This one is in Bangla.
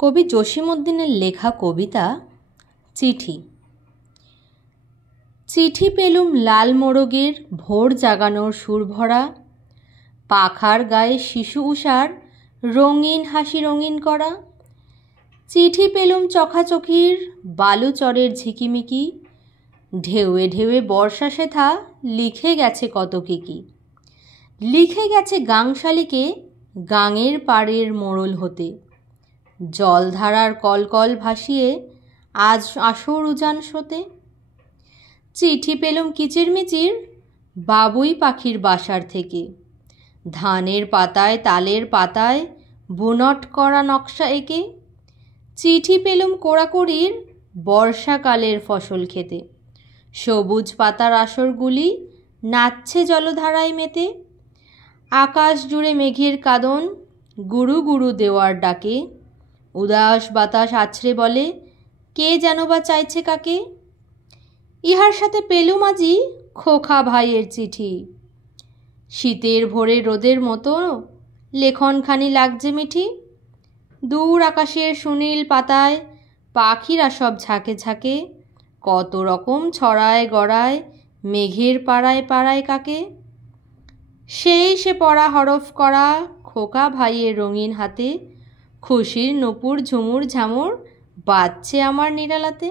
কবি জসীমউদ্দীনের লেখা কবিতা চিঠি। চিঠি পেলুম লাল মোরগের ভোর জাগানোর সুরভরা, পাখার গায়ে শিশু উষার রঙিন হাসি রঙিন করা। চিঠি পেলুম চখাচখির বালুচরের ঝিকিমিকি, ঢেউয়ে ঢেউয়ে বর্ষা সেথা লিখে গেছে কত কি। লিখে গেছে গাংশালিকে গাঙের পাড়ের মোড়ল হতে, জলধারার কলকল ভাসিয়ে আজ আসর উজান শোতে। চিঠি পেলুম কিচিরমিচির বাবুই পাখির বাসার থেকে, ধানের পাতায় তালের পাতায় বুনট করা নকশা এঁকে। চিঠি পেলুম কোড়াকুড়ির বর্ষাকালের ফসল খেতে, সবুজ পাতার আসরগুলি নাচছে জলধারায় মেতে। আকাশ জুড়ে মেঘের কাঁদন গুরু গুরু দেওয়ার ডাকে, উদাস বাতাস আছড়ে বলে কে যেন বা চাইছে কাকে। ইহার সাথে পেলুম আজি খোকা ভাইয়ের চিঠি, শীতের ভোরে রোদের মতো লেখনখানি লাগছে মিঠি। দূর আকাশের সুনীল পাতায় পাখিরা সব ঝাঁকে ঝাঁকে, কত রকম ছড়ায় গড়ায় মেঘের পাড়ায় পাড়ায় কাকে। সেই সে পড়া হরফ করা খোকা ভাইয়ের রঙিন হাতে, খুশির নূপুর ঝুমুর ঝামুর বাজছে আমার নিরালাতে।